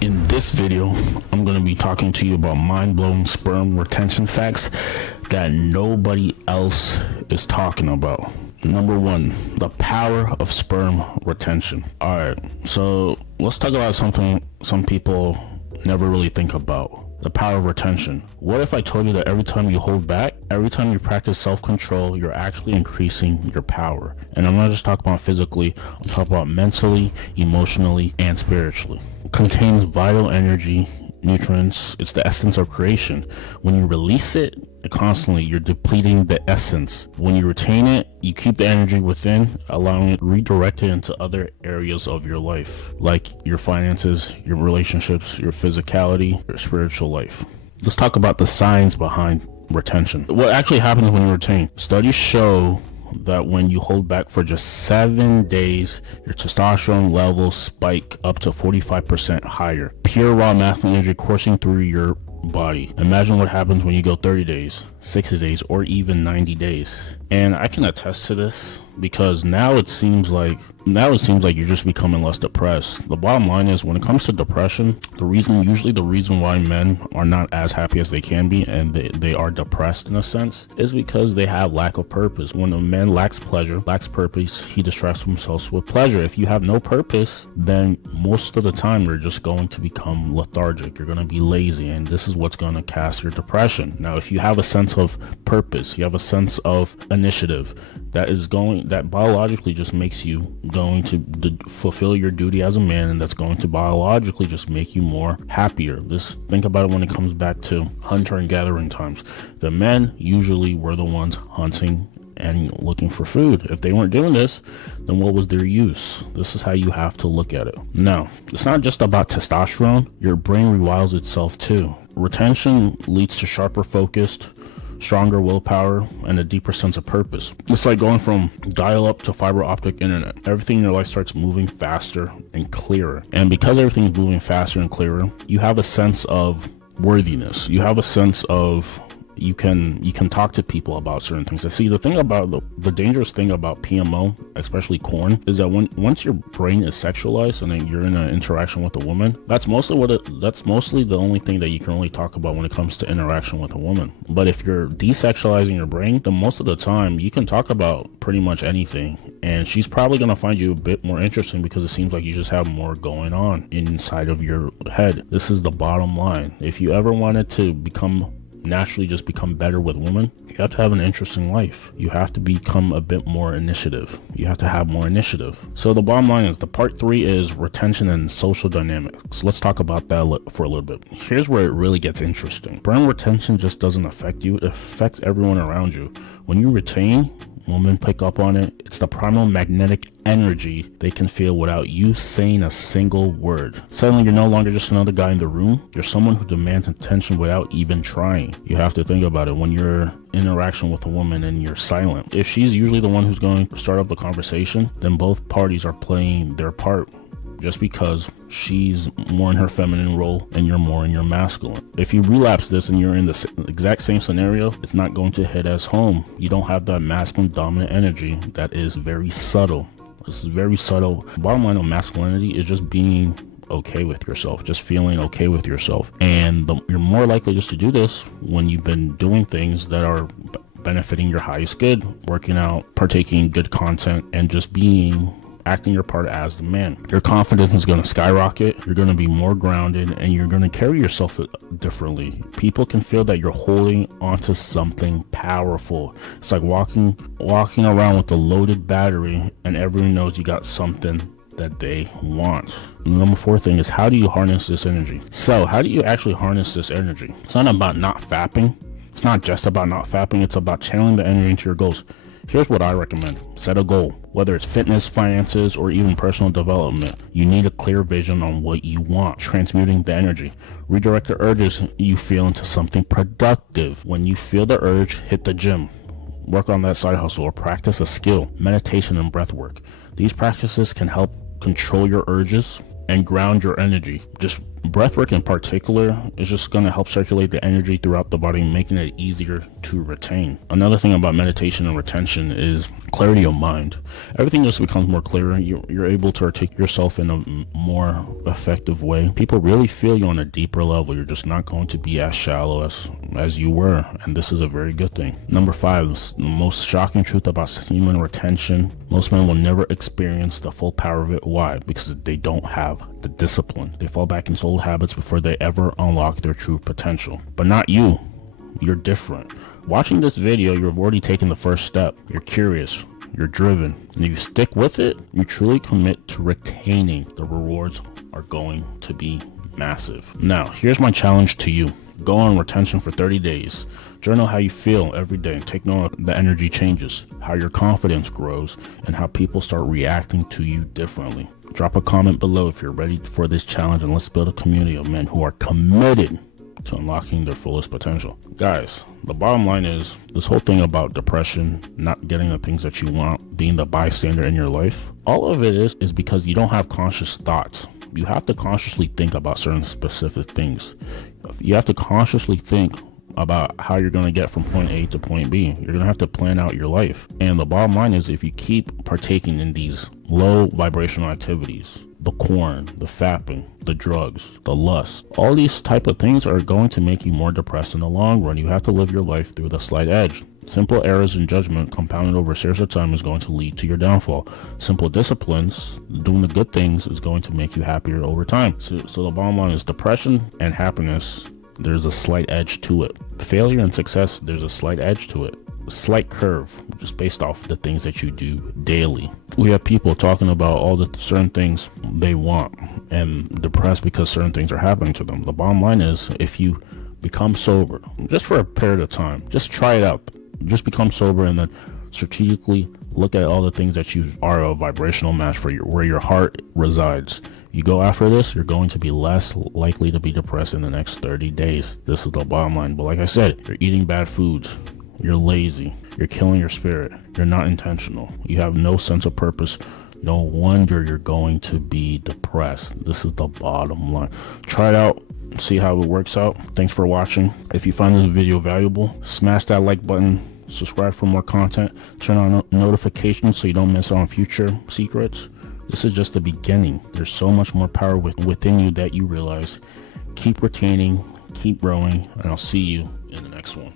In this video, I'm going to be talking to you about mind-blowing sperm retention facts that nobody else is talking about. Number one, the power of sperm retention. Alright, so let's talk about something some people never really think about. The power of retention. What if I told you that every time you hold back, every time you practice self-control, you're actually increasing your power? And I'm not just talking about physically, I'm talking about mentally, emotionally, and spiritually. It contains vital energy, nutrients. It's the essence of creation. When you release it constantly, you're depleting the essence. When you retain it, you keep the energy within, allowing it redirected into other areas of your life, like your finances, your relationships, your physicality, your spiritual life. Let's talk about the science behind retention. What actually happens when you retain? Studies show that when you hold back for just 7 days, your testosterone levels spike up to 45% higher. Pure raw masculine energy coursing through your body. Imagine what happens when you go 30 days, 60 days, or even 90 days. And I can attest to this because now it seems like you're just becoming less depressed. The bottom line is, when it comes to depression, the reason why men are not as happy as they can be, and they are depressed in a sense, is because they have lack of purpose. When a man lacks purpose, he distracts himself with pleasure. If you have no purpose, then most of the time you're just going to become lethargic. You're going to be lazy, and this is what's going to cast your depression. Now, if you have a sense of purpose, you have a sense of initiative, that biologically just makes you going to fulfill your duty as a man, and that's going to biologically just make you more happier. Think about it when it comes back to hunter and gathering times. The men usually were the ones hunting and looking for food. If they weren't doing this, then what was their use? This is how you have to look at it. Now, it's not just about testosterone. Your brain rewires itself too. Retention leads to sharper focused, stronger willpower, and a deeper sense of purpose. It's like going from dial-up to fiber optic internet. Everything in your life starts moving faster and clearer. And because everything's moving faster and clearer, you have a sense of worthiness. You have a sense of you can talk to people about certain things. I see the thing about the dangerous thing about PMO, especially corn, is that once your brain is sexualized and then you're in an interaction with a woman, that's mostly the only thing that you can really talk about when it comes to interaction with a woman. But if you're desexualizing your brain, then most of the time you can talk about pretty much anything, and she's probably going to find you a bit more interesting because it seems like you just have more going on inside of your head. This is the bottom line. If you ever wanted to naturally just become better with women, you have to have an interesting life. You have to become a bit more initiative. You have to have more initiative. So the bottom line is, the part 3 is retention and social dynamics. Let's talk about that for a little bit. Here's where it really gets interesting. Sperm retention just doesn't affect you, it affects everyone around you. When you retain, women pick up on it. It's the primal magnetic energy they can feel without you saying a single word. Suddenly, you're no longer just another guy in the room. You're someone who demands attention without even trying. You have to think about it. When you're in interaction with a woman and you're silent, if she's usually the one who's going to start up the conversation, then both parties are playing their part, just because she's more in her feminine role and you're more in your masculine. If you relapse this and you're in the exact same scenario, it's not going to hit as home. You don't have that masculine dominant energy that is very subtle. This is very subtle. Bottom line of masculinity is just being okay with yourself, just feeling okay with yourself. And you're more likely just to do this when you've been doing things that are benefiting your highest good, working out, partaking in good content, and just acting your part as the man. Your confidence is going to skyrocket. You're going to be more grounded, and you're going to carry yourself differently. People can feel that you're holding onto something powerful. It's like walking around with a loaded battery, and everyone knows you got something that they want. The number 4 thing is, how do you harness this energy? So how do you actually harness this energy? It's not about not fapping. It's not just about not fapping. It's about channeling the energy into your goals. Here's what I recommend. Set a goal. Whether it's fitness, finances, or even personal development, you need a clear vision on what you want. Transmuting the energy. Redirect the urges you feel into something productive. When you feel the urge, hit the gym. Work on that side hustle or practice a skill. Meditation and breath work. These practices can help control your urges and ground your energy. Just Breathwork in particular is just going to help circulate the energy throughout the body, making it easier to retain. Another thing about meditation and retention is clarity of mind. Everything just becomes more clearer. You're able to articulate yourself in a more effective way. People really feel you on a deeper level. You're just not going to be as shallow as you were, and this is a very good thing. Number 5, the most shocking truth about semen retention. Most men will never experience the full power of it. Why? Because they don't have the discipline. They fall back into old habits before they ever unlock their true potential. But not you. You're different. Watching this video, you've already taken the first step. You're curious. You're driven. And if you stick with it, you truly commit to retaining. The rewards are going to be massive. Now, here's my challenge to you. Go on retention for 30 days. Journal how you feel every day. Take note of the energy changes, how your confidence grows, and how people start reacting to you differently. Drop a comment below if you're ready for this challenge, and let's build a community of men who are committed to unlocking their fullest potential. Guys, the bottom line is this whole thing about depression, not getting the things that you want, being the bystander in your life, all of it is because you don't have conscious thoughts. You have to consciously think about certain specific things. You have to consciously think about how you're going to get from point A to point B. You're going to have to plan out your life. And the bottom line is, if you keep partaking in these low vibrational activities, the corn, the fapping, the drugs, the lust, all these type of things are going to make you more depressed in the long run. You have to live your life through the slight edge. Simple errors in judgment compounded over a series of time is going to lead to your downfall. Simple disciplines, doing the good things, is going to make you happier over time. So the bottom line is, depression and happiness, there's a slight edge to it. Failure and success, there's a slight edge to it. A slight curve, just based off the things that you do daily. We have people talking about all the certain things they want and depressed because certain things are happening to them. The bottom line is, if you become sober, just for a period of time, just try it out. Just become sober and then strategically look at all the things that you are a vibrational match for, where your heart resides. You go after this, you're going to be less likely to be depressed in the next 30 days. This is the bottom line. But like I said, you're eating bad foods, you're lazy, you're killing your spirit, you're not intentional, you have no sense of purpose. No wonder you're going to be depressed. This is the bottom line. Try it out, see how it works out. Thanks for watching. If you find this video valuable, smash that like button, subscribe for more content, turn on notifications so you don't miss out on future secrets. This is just the beginning. There's so much more power within you that you realize. Keep retaining, keep growing, and I'll see you in the next one.